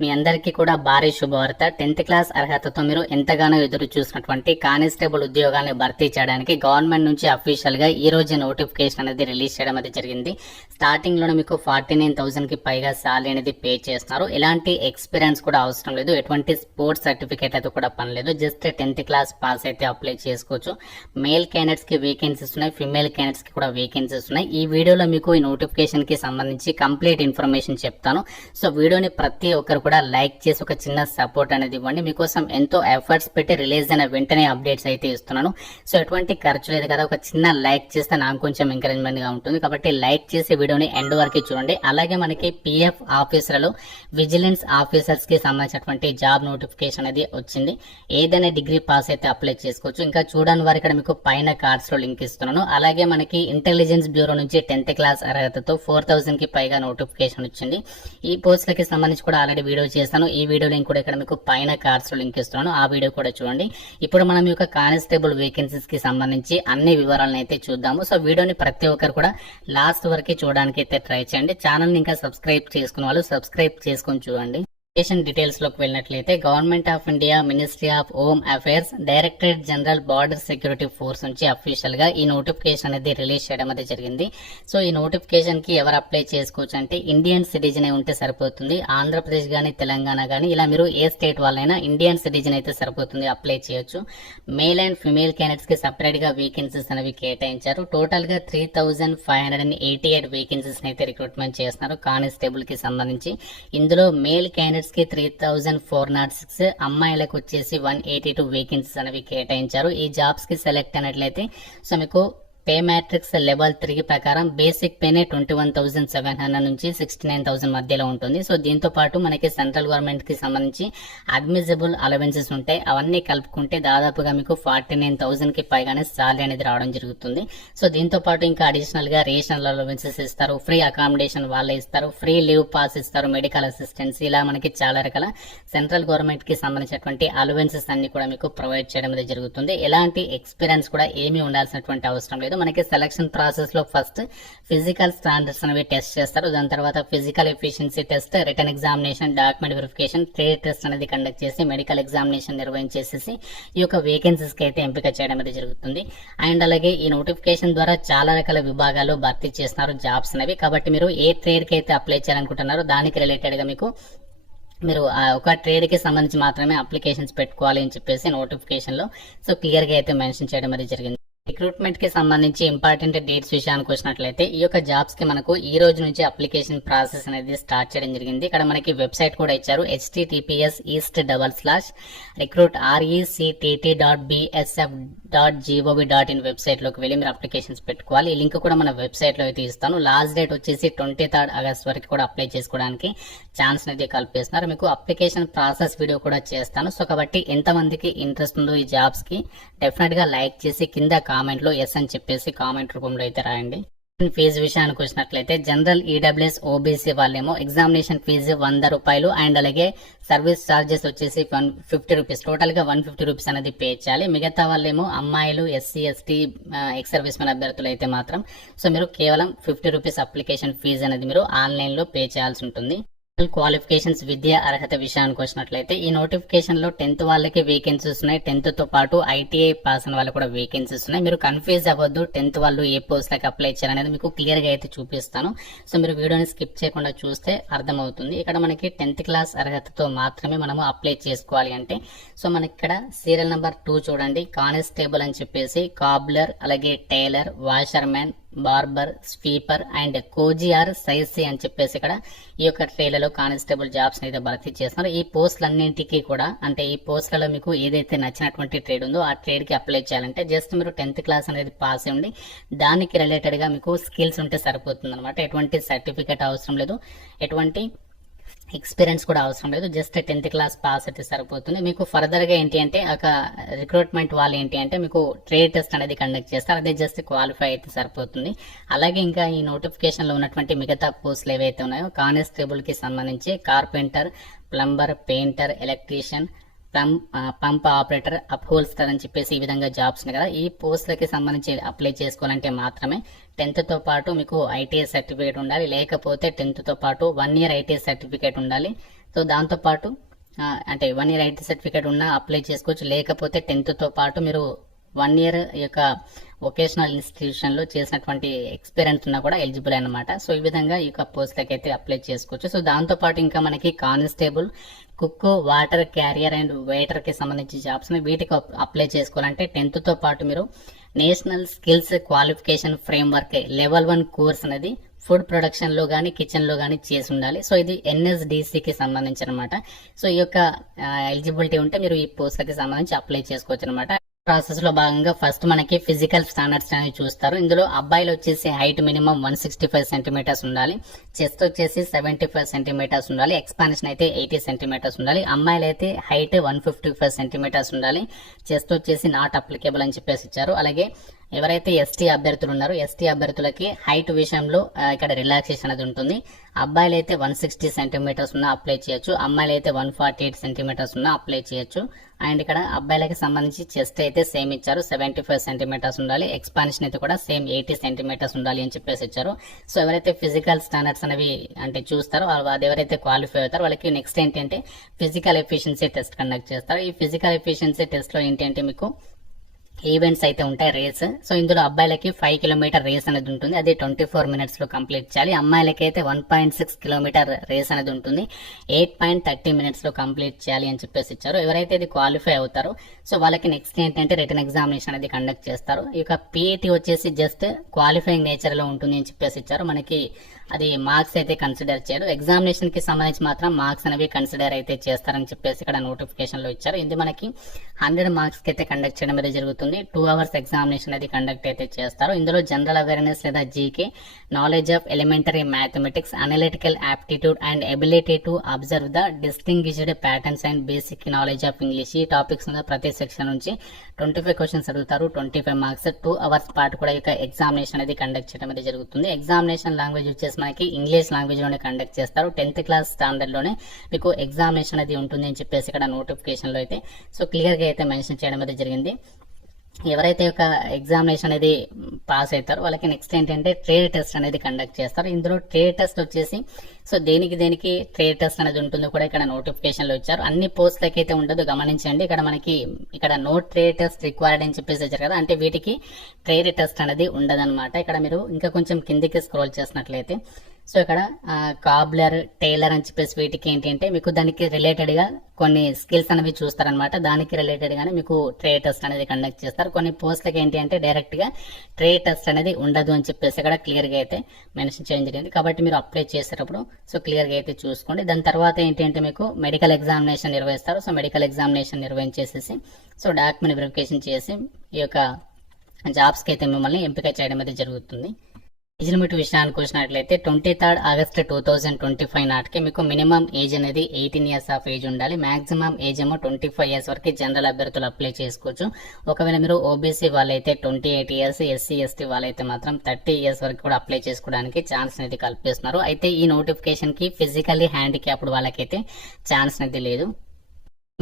మీ అందరికీ కూడా భారీ శుభవార్త. టెన్త్ క్లాస్ అర్హతతో మీరు ఎంతగానో ఎదురు చూసినటువంటి కానిస్టేబుల్ ఉద్యోగాన్ని భర్తీ చేయడానికి గవర్నమెంట్ నుంచి అఫీషియల్గా ఈ రోజు నోటిఫికేషన్ అనేది రిలీజ్ చేయడం అనేది జరిగింది. స్టార్టింగ్లోనే మీకు ఫార్టీ నైన్ థౌసండ్కి పైగా సాలరీ అనేది పే చేస్తున్నారు ఎలాంటి ఎక్స్పీరియన్స్ కూడా అవసరం లేదు. ఎటువంటి స్పోర్ట్స్ సర్టిఫికేట్ అయితే కూడా పనిలేదు జస్ట్ టెన్త్ క్లాస్ పాస్ అయితే అప్లై చేసుకోవచ్చు. మేల్ క్యాండిడేట్స్కి వేకెన్సీస్ ఉన్నాయి. ఫిమేల్ క్యాండిడేట్స్కి కూడా వేకెన్సీస్ ఉన్నాయి. ఈ వీడియోలో మీకు ఈ నోటిఫికేషన్కి సంబంధించి కంప్లీట్ ఇన్ఫర్మేషన్ చెప్తాను. సో వీడియోని ప్రతి ఒక్కరు కూడా లైక్ చేసి ఒక చిన్న సపోర్ట్ అనేది ఇవ్వండి. మీకోసం ఎంతో ఎఫర్ట్స్ పెట్టి రిలీజ్ అయిన వెంటనే అప్డేట్స్ అయితే ఇస్తున్నాను. సో ఎటువంటి ఖర్చు లేదు కదా ఒక చిన్న లైక్ చేస్తే నాకు కొంచెం ఎంకరేజ్మెంట్గా ఉంటుంది. కాబట్టి లైక్ చేసి వీడియోని ఎండ్ వరకు చూడండి. అలాగే మనకి పిఎఫ్ ఆఫీసర్లు విజిలెన్స్ ఆఫీసర్స్కి సంబంధించినటువంటి జాబ్ నోటిఫికేషన్ అనేది వచ్చింది. ఏదైనా డిగ్రీ పాస్ అయితే అప్లై చేసుకోవచ్చు. ఇంకా చూడని వారు ఇక్కడ మీకు పైన కార్డ్స్లో లింక్ ఇస్తున్నాను. అలాగే మనకి ఇంటెలిజెన్స్ బ్యూరో నుంచి టెన్త్ క్లాస్ అర్హతతో ఫోర్ థౌసండ్కి పైగా నోటిఫికేషన్ వచ్చింది. ఈ పోస్టులకి సంబంధించి కూడా ఆల్రెడీ వీడియో చేస్తాను. ఈ వీడియో లింక్ కూడా ఇక్కడ మీకు పైన కార్డ్స్లో లింక్ ఇస్తున్నాను. ఆ వీడియో కూడా చూడండి. ఇప్పుడు మనం యొక్క కానిస్టేబుల్ వేకెన్సీస్కి సంబంధించి అన్ని వివరాలను అయితే చూద్దాము. సో వీడియోని ప్రతి ఒక్కరు కూడా లాస్ట్ వరకు చూడడానికి అయితే ట్రై చేయండి ఛానల్ని ఇంకా సబ్స్క్రైబ్ చేసుకున్న వాళ్ళు సబ్స్క్రైబ్ చేసుకొని చూడండి. అప్లికేషన్ డీటెయిల్స్లోకి వెళ్ళినట్లయితే Government of India Ministry of Home Affairs Directorate General Border Security Force నుంచి అఫీషియల్గా ఈ నోటిఫికేషన్ అనేది రిలీజ్ చేయడం అనేది జరిగింది. సో ఈ నోటిఫికేషన్కి ఎవరు అప్లై చేసుకోవచ్చు అంటే ఇండియన్ సిటిజన్ ఉంటే సరిపోతుంది. ఆంధ్రప్రదేశ్ కానీ తెలంగాణ కానీ ఇలా మీరు ఏ స్టేట్ వాళ్ళైనా ఇండియన్ సిటిజన్ అయితే సరిపోతుంది అప్లై చేయొచ్చు. మేల్ అండ్ ఫిమేల్ క్యాండిడేట్స్కి కి సపరేట్గా వేకెన్సీస్ అనేవి కేటాయించారు. టోటల్గా three thousand five hundred and eighty eight vacancies అయితే రిక్రూట్మెంట్ చేస్తున్నారు. కానిస్టేబుల్కి సంబంధించి. ఇందులో మేల్ క్యాండిడేట్ కి three thousand four nought six అమ్మాయిలకు వచ్చేసి వన్ ఎయిటీ టూ వేకెన్సీస్ అనేవి కేటాయించారు. ఈ జాబ్స్కి సెలెక్ట్ అయినట్లయితే సో మీకు పే మ్యాట్రిక్స్ లెవెల్ త్రీ ప్రకారం బేసిక్ పేనే twenty one thousand seven hundred నుంచి సిక్స్టీ నైన్ థౌసండ్ మధ్యలో ఉంటుంది. సో దీంతో పాటు మనకి సెంట్రల్ గవర్నమెంట్కి సంబంధించి అడ్మిజబుల్ అలవెన్సెస్ ఉంటాయి. అవన్నీ కలుపుకుంటే దాదాపుగా మీకు ఫార్టీ నైన్ థౌసండ్కి పైగానే శాలరీ అనేది రావడం జరుగుతుంది. సో దీంతో పాటు ఇంకా అడిషనల్గా రేషనల్ అలవెన్సెస్ ఇస్తారు. ఫ్రీ అకామిడేషన్ వాళ్ళే ఇస్తారు. ఫ్రీ లీవ్ పాస్ ఇస్తారు మెడికల్ అసిస్టెన్స్ ఇలా మనకి చాలా రకాల సెంట్రల్ గవర్నమెంట్కి సంబంధించినటువంటి అలవెన్సెస్ అన్ని కూడా మీకు ప్రొవైడ్ చేయడం అనేది జరుగుతుంది. ఎలాంటి ఎక్స్పీరియన్స్ కూడా ఏమీ ఉండాల్సినటువంటి అవసరం లేదు. మనకి సెలక్షన్ ప్రాసెస్లో ఫస్ట్ ఫిజికల్ స్టాండర్డ్స్ అనేవి టెస్ట్ చేస్తారు. దాని తర్వాత physical efficiency test written examination document verification trade test అనేది కండక్ట్ చేసి మెడికల్ ఎగ్జామినేషన్ నిర్వహించేసి ఈ యొక్క వేకెన్సీస్కి అయితే ఎంపిక చేయడం అనేది జరుగుతుంది. అండ్ అలాగే ఈ నోటిఫికేషన్ ద్వారా చాలా రకాల విభాగాలు భర్తీ చేస్తున్నారు జాబ్స్ అనేవి. కాబట్టి మీరు ఏ ట్రేడ్కి అయితే అప్లై చేయాలనుకుంటున్నారో దానికి రిలేటెడ్గా మీకు మీరు ఒక ట్రేడ్కి సంబంధించి మాత్రమే అప్లికేషన్స్ పెట్టుకోవాలి అని చెప్పేసి నోటిఫికేషన్లో సో క్లియర్గా అయితే మెన్షన్ చేయడం అనేది జరిగింది. రిక్రూట్మెంట్కి సంబంధించి ఇంపార్టెంట్ డేట్స్ విషయానికి వచ్చినట్లయితే ఈ యొక్క జాబ్స్కి మనకు ఈ రోజు నుంచి అప్లికేషన్ ప్రాసెస్ అనేది స్టార్ట్ చేయడం జరిగింది. ఇక్కడ మనకి వెబ్సైట్ కూడా ఇచ్చారు HTTPS east double slash recruit R E C T T dot BSF dot G O V dot in వెబ్సైట్లోకి వెళ్ళి మీరు అప్లికేషన్స్ పెట్టుకోవాలి. ఈ లింక్ కూడా మన వెబ్సైట్లో అయితే ఇస్తాను. లాస్ట్ డేట్ వచ్చేసి ట్వంటీ థర్డ్ ఆగస్ట్ వరకు కూడా అప్లై చేసుకోవడానికి ఛాన్స్ అనేది కల్పిస్తున్నారు. మీకు అప్లికేషన్ ప్రాసెస్ వీడియో కూడా చేస్తాను. సో కాబట్టి ఎంతమందికి ఇంట్రెస్ట్ ఉందో ఈ జాబ్స్కి డెఫినెట్గా లైక్ చేసి కింద కామెంట్లో ఎస్ అని చెప్పేసి కామెంట్ రూపంలో అయితే రాయండి. ఫీజు విషయానికి వచ్చినట్లయితే జనరల్ ఈడబ్ల్యూఎస్ ఓబీసీ వాళ్ళేమో ఎగ్జామినేషన్ ఫీజు వంద రూపాయలు అండ్ అలాగే సర్వీస్ ఛార్జెస్ వచ్చేసి వన్ ఫిఫ్టీ రూపీస్. టోటల్గా వన్ ఫిఫ్టీ రూపీస్ అనేది పే చేయాలి. మిగతా వాళ్ళేమో అమ్మాయిలు SC ST ex service men అభ్యర్థులు అయితే మాత్రం. సో మీరు కేవలం ఫిఫ్టీ రూపీస్ అప్లికేషన్ ఫీజు అనేది మీరు ఆన్లైన్లో పే చేయాల్సి ఉంటుంది. క్వాలిఫికేషన్స్ విద్య అర్హత విషయానికి వచ్చినట్లయితే ఈ నోటిఫికేషన్లో టెన్త్ వాళ్ళకి వేకెన్సీస్ ఉన్నాయి. టెన్త్తో పాటు ఐటీఐ పాస్ అయిన వాళ్ళకి కూడా వేకెన్సీస్ ఉన్నాయి. మీరు కన్ఫ్యూజ్ అవ్వద్దు. టెన్త్ వాళ్ళు ఏ పోస్ట్ లకి అప్లై చేయాలనేది మీకు క్లియర్గా అయితే చూపిస్తాను. సో మీరు వీడియోని స్కిప్ చేయకుండా చూస్తే అర్థమవుతుంది. ఇక్కడ మనకి టెన్త్ క్లాస్ అర్హతతో మాత్రమే మనము అప్లై చేసుకోవాలి అంటే సో మనకి ఇక్కడ సీరియల్ నెంబర్ టూ చూడండి. కానిస్టేబుల్ అని చెప్పేసి కాబ్లర్ అలాగే tailor washerman barber sweeper and కోజిఆర్ సైసి అని చెప్పేసి ఇక్కడ ఈ యొక్క ట్రైలలో కానిస్టేబుల్ జాబ్స్ అయితే భర్తీ చేస్తున్నారు. ఈ పోస్టులన్నింటికి కూడా అంటే ఈ పోస్టులలో మీకు ఏదైతే నచ్చినటువంటి ట్రేడ్ ఉందో ఆ ట్రేడ్కి అప్లై చేయాలంటే జస్ట్ మీరు టెన్త్ క్లాస్ అనేది పాస్ ఉండి దానికి రిలేటెడ్గా మీకు స్కిల్స్ ఉంటే సరిపోతుంది అనమాట ఎటువంటి సర్టిఫికేట్ అవసరం లేదు. ఎటువంటి ఎక్స్పీరియన్స్ కూడా అవసరం లేదు. జస్ట్ టెన్త్ క్లాస్ పాస్ అయితే సరిపోతుంది. మీకు ఫర్దర్గా ఏంటి అంటే ఒక రిక్రూట్మెంట్ వాళ్ళు ఏంటి అంటే మీకు ట్రేడ్ టెస్ట్ అనేది కండక్ట్ చేస్తారు. అదే జస్ట్ క్వాలిఫై అయితే సరిపోతుంది. అలాగే ఇంకా ఈ నోటిఫికేషన్లో ఉన్నటువంటి మిగతా పోస్టులు ఏవైతే ఉన్నాయో కానిస్టేబుల్కి సంబంధించి carpenter plumber painter electrician pump pump operator upholster అని చెప్పేసి ఈ విధంగా జాబ్స్ ఉన్నాయి కదా. ఈ పోస్టులకి సంబంధించి అప్లై చేసుకోవాలంటే మాత్రమే టెన్త్తో పాటు మీకు ఐటీఐ సర్టిఫికేట్ ఉండాలి. లేకపోతే టెన్త్తో పాటు వన్ ఇయర్ ఐటీఐ సర్టిఫికేట్ ఉండాలి. సో దాంతోపాటు అంటే వన్ ఇయర్ ఐటీ సర్టిఫికేట్ ఉన్నా అప్లై చేసుకోవచ్చు. లేకపోతే టెన్త్తో పాటు మీరు వన్ ఇయర్ యొక్క వొకేషనల్ ఇన్స్టిట్యూషన్లో చేసినటువంటి ఎక్స్పీరియన్స్ ఉన్నా కూడా ఎలిజిబుల్ అనమాట సో ఈ విధంగా ఈ యొక్క పోస్ట్లకి అయితే అప్లై చేసుకోవచ్చు. సో దాంతో పాటు ఇంకా మనకి constable cook water carrier and వెయిటర్కి సంబంధించిన జాబ్స్ వీటికి అప్లై చేసుకోవాలంటే టెన్త్తో పాటు మీరు national skills qualification framework level one course అనేది ఫుడ్ ప్రొడక్షన్లో కానీ కిచెన్లో కానీ చేసి ఉండాలి. సో ఇది ఎన్ఎస్డిసికి కి సంబంధించి అనమాట సో ఈ యొక్క ఎలిజిబిలిటీ ఉంటే మీరు ఈ పోస్ట్కి సంబంధించి అప్లై చేసుకోవచ్చు అనమాట ప్రాసెస్లో భాగంగా ఫస్ట్ మనకి ఫిజికల్ స్టాండర్డ్స్ అనేవి చూస్తారు. ఇందులో అబ్బాయిలు వచ్చేసి height minimum one sixty five centimetres ఉండాలి. చెస్ట్ వచ్చేసి సెవెంటీ ఫైవ్ సెంటీమీటర్స్ ఉండాలి. ఎక్స్పాన్షన్ అయితే ఎయిటీ సెంటీమీటర్స్ ఉండాలి. అమ్మాయిలు అయితే height one fifty five centimetres ఉండాలి. చెస్ట్ వచ్చేసి నాట్ అప్లికేబుల్ అని చెప్పేసి ఇచ్చారు. అలాగే ఎవరైతే ఎస్టీ అభ్యర్థులు ఉన్నారో ఎస్టీ అభ్యర్థులకి హైట్ విషయంలో ఇక్కడ రిలాక్సేషన్ అనేది ఉంటుంది. అబ్బాయిలు అయితే వన్ సిక్స్టీ సెంటీమీటర్స్ ఉన్నా అప్లై చేయొచ్చు. అమ్మాయిలు అయితే వన్ ఫార్టీ ఎయిట్ సెంటీమీటర్స్ ఉన్నా అప్లై చేయొచ్చు. అండ్ ఇక్కడ అబ్బాయిలకి సంబంధించి చెస్ట్ అయితే సేమ్ ఇచ్చారు. సెవెంటీ ఫైవ్ సెంటీమీటర్స్ ఉండాలి. ఎక్స్పాన్షన్ అయితే కూడా సేమ్ ఎయిటీ సెంటీమీటర్స్ ఉండాలి అని చెప్పేసి ఇచ్చారు. సో ఎవరైతే ఫిజికల్ స్టాండర్డ్స్ అనేవి అంటే చూస్తారో వాళ్ళు అది ఎవరైతే క్వాలిఫై అవుతారో వాళ్ళకి నెక్స్ట్ ఏంటంటే ఫిజికల్ ఎఫిషియన్సీ టెస్ట్ కండక్ట్ చేస్తారు. ఈ ఫిజికల్ ఎఫిషియన్సీ టెస్ట్లో ఏంటంటే మీకు ఈవెంట్స్ అయితే ఉంటాయి రేస్. సో ఇందులో అబ్బాయిలకి ఫైవ్ కిలోమీటర్ రేస్ అనేది ఉంటుంది. అది ట్వంటీ ఫోర్ మినిట్స్లో కంప్లీట్ చేయాలి. అమ్మాయిలకి అయితే one point six kilometre race అనేది ఉంటుంది. ఎయిట్ పాయింట్ థర్టీ మినిట్స్లో కంప్లీట్ చేయాలి అని చెప్పేసి ఇచ్చారు. ఎవరైతే ఇది క్వాలిఫై అవుతారో సో వాళ్ళకి నెక్స్ట్ ఏంటంటే రిటర్న్ ఎగ్జామినేషన్ అనేది కండక్ట్ చేస్తారు. ఇక పిఏటి వచ్చేసి జస్ట్ క్వాలిఫైయింగ్ నేచర్లో ఉంటుంది అని చెప్పేసి ఇచ్చారు. మనకి అది మార్క్స్ అయితే కన్సిడర్ చేయరు. ఎగ్జామినేషన్కి సంబంధించి మాత్రం మార్క్స్ అనేవి కన్సిడర్ అయితే చేస్తారని చెప్పేసి ఇక్కడ నోటిఫికేషన్లో ఇచ్చారు. ఇది మనకి హండ్రెడ్ మార్క్స్కి అయితే కండక్ట్ చేయడం అనేది జరుగుతుంది. టూ అవర్స్ ఎగ్జామినేషన్ అది కండక్ట్ అయితే చేస్తారు. ఇందులో జనరల్ అవేర్నెస్ లేదా GK knowledge of elementary mathematics analytical aptitude and ability to observe the distinguished patterns and basic knowledge of English ఈ టాపిక్స్ మీద ప్రతి సెక్షన్ నుంచి ట్వంటీ ఫైవ్ క్వశ్చన్స్ అడుగుతారు. Twenty five marks two hours పాటు కూడా యొక్క examination అనేది కండక్ట్ చేయడం అనేది జరుగుతుంది. ఎగ్జామినేషన్ లాంగ్వేజ్ వచ్చేసి మనకి ఇంగ్లీష్ లాంగ్వేజ్లోనే కండక్ట్ చేస్తారు. టెన్త్ క్లాస్ స్టాండర్డ్లోనే మీకు ఎగ్జామినేషన్ అనేది ఉంటుంది అని చెప్పేసి ఇక్కడ నోటిఫికేషన్లో అయితే. సో క్లియర్గా అయితే మెన్షన్ చేయడం అయితే జరిగింది. ఎవరైతే ఒక ఎగ్జామినేషన్ అనేది పాస్ అవుతారో వాళ్ళకి నెక్స్ట్ ఏంటంటే ట్రేడ్ టెస్ట్ అనేది కండక్ట్ చేస్తారు. ఇందులో ట్రేడ్ టెస్ట్ వచ్చేసి సో దేనికి దేనికి ట్రేడ్ టెస్ట్ అనేది ఉంటుందో కూడా ఇక్కడ నోటిఫికేషన్లు ఇచ్చారు. అన్ని పోస్టులకి అయితే ఉండదు గమనించండి. ఇక్కడ మనకి ఇక్కడ నో ట్రేడ్ టెస్ట్ రిక్వైర్డ్ అని చెప్పేసి ఇచ్చారు కదా అంటే వీటికి ట్రేడ్ టెస్ట్ అనేది ఉండదన్నమాట. ఇక్కడ మీరు ఇంకా కొంచెం కిందికి స్క్రోల్ చేసినట్లయితే సో ఇక్కడ కాబ్లర్ టైలర్ అని చెప్పేసి వీటికి ఏంటంటే మీకు దానికి రిలేటెడ్గా కొన్ని స్కిల్స్ అనేవి చూస్తారనమాట దానికి రిలేటెడ్గానే మీకు ట్రేడ్ టెస్ట్ అనేది కండక్ట్ చేస్తారు. కొన్ని పోస్ట్లకి ఏంటి అంటే డైరెక్ట్గా ట్రేడ్ టెస్ట్ అనేది ఉండదు అని చెప్పేసి ఇక్కడ క్లియర్గా అయితే మెన్షన్ చేయడం జరిగింది. కాబట్టి మీరు అప్లై చేసేటప్పుడు సో క్లియర్గా అయితే చూసుకోండి. దాని తర్వాత ఏంటి అంటే మీకు మెడికల్ ఎగ్జామినేషన్ నిర్వహిస్తారు. సో మెడికల్ ఎగ్జామినేషన్ నిర్వహించేసేసి సో డాక్యుమెంట్ వెరిఫికేషన్ చేసి ఈ యొక్క జాబ్స్కి అయితే మిమ్మల్ని ఎంపిక చేయడం అయితే జరుగుతుంది. ఏజ్ విషయానికి వచ్చినట్లయితే twenty third August two thousand twenty five నాటికి మీకు మినిమం ఏజ్ అనేది ఎయిటీన్ ఇయర్స్ ఆఫ్ ఏజ్ ఉండాలి. మాక్సిమం ఏజ్ ఏమో ట్వంటీ ఫైవ్ ఇయర్స్ వరకు జనరల్ అభ్యర్థులు అప్లై చేసుకోవచ్చు. ఒకవేళ మీరు ఓబీసీ వాళ్ళైతే twenty eight years SC ST వాళ్ళైతే మాత్రం థర్టీ ఇయర్స్ వరకు కూడా అప్లై చేసుకోవడానికి ఛాన్స్ అనేది కల్పిస్తున్నారు. అయితే ఈ నోటిఫికేషన్కి ఫిజికల్లీ హ్యాండిక్యాప్డ్ వాళ్ళకైతే ఛాన్స్ అనేది లేదు.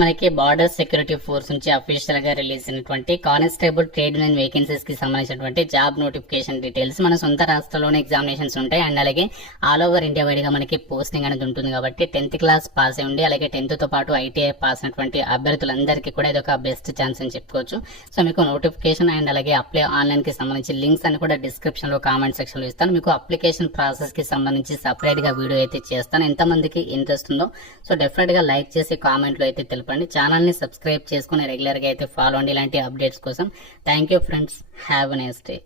మనకి బార్డర్ సెక్యూరిటీ ఫోర్స్ నుంచి అఫీషియల్గా రిలీజ్ అయినటువంటి కానిస్టేబుల్ ట్రేడ్ యూనియన్ వేకెన్సీస్కి సంబంధించినటువంటి జాబ్ నోటిఫికేషన్ డీటెయిల్స్ మన సొంత రాష్ట్రంలోనే ఎగ్జామినేషన్స్ ఉంటాయి. అండ్ అలాగే ఆల్ ఓవర్ ఇండియా వైడ్గా మనకి పోస్టింగ్ అనేది ఉంటుంది కాబట్టి టెన్త్ క్లాస్ పాస్ అయి ఉండి అలాగే టెన్త్తో పాటు ఐటీఐ పాస్ అయినటువంటి అభ్యర్థులందరికీ కూడా ఇది ఒక బెస్ట్ ఛాన్స్ అని చెప్పుకోవచ్చు. సో మీకు నోటిఫికేషన్ అండ్ అలాగే అప్లై ఆన్లైన్కి సంబంధించి లింక్స్ అని కూడా డిస్క్రిప్షన్లో కామెంట్ సెక్షన్లో ఇస్తాను. మీకు అప్లికేషన్ ప్రాసెస్కి సంబంధించి సపరేట్గా వీడియో అయితే చేస్తాను. ఎంతమందికి ఇంట్రెస్ట్ ఉందో సో డెఫినెట్గా లైక్ చేసి కామెంట్లో అయితే తెలుపు చెప్పండి. ని సబ్స్క్రైబ్ చేసుకుని రెగ్యులర్గా అయితే ఫాలో అండి. ఇలాంటి అప్డేట్స్ కోసం. Thank you friends have next day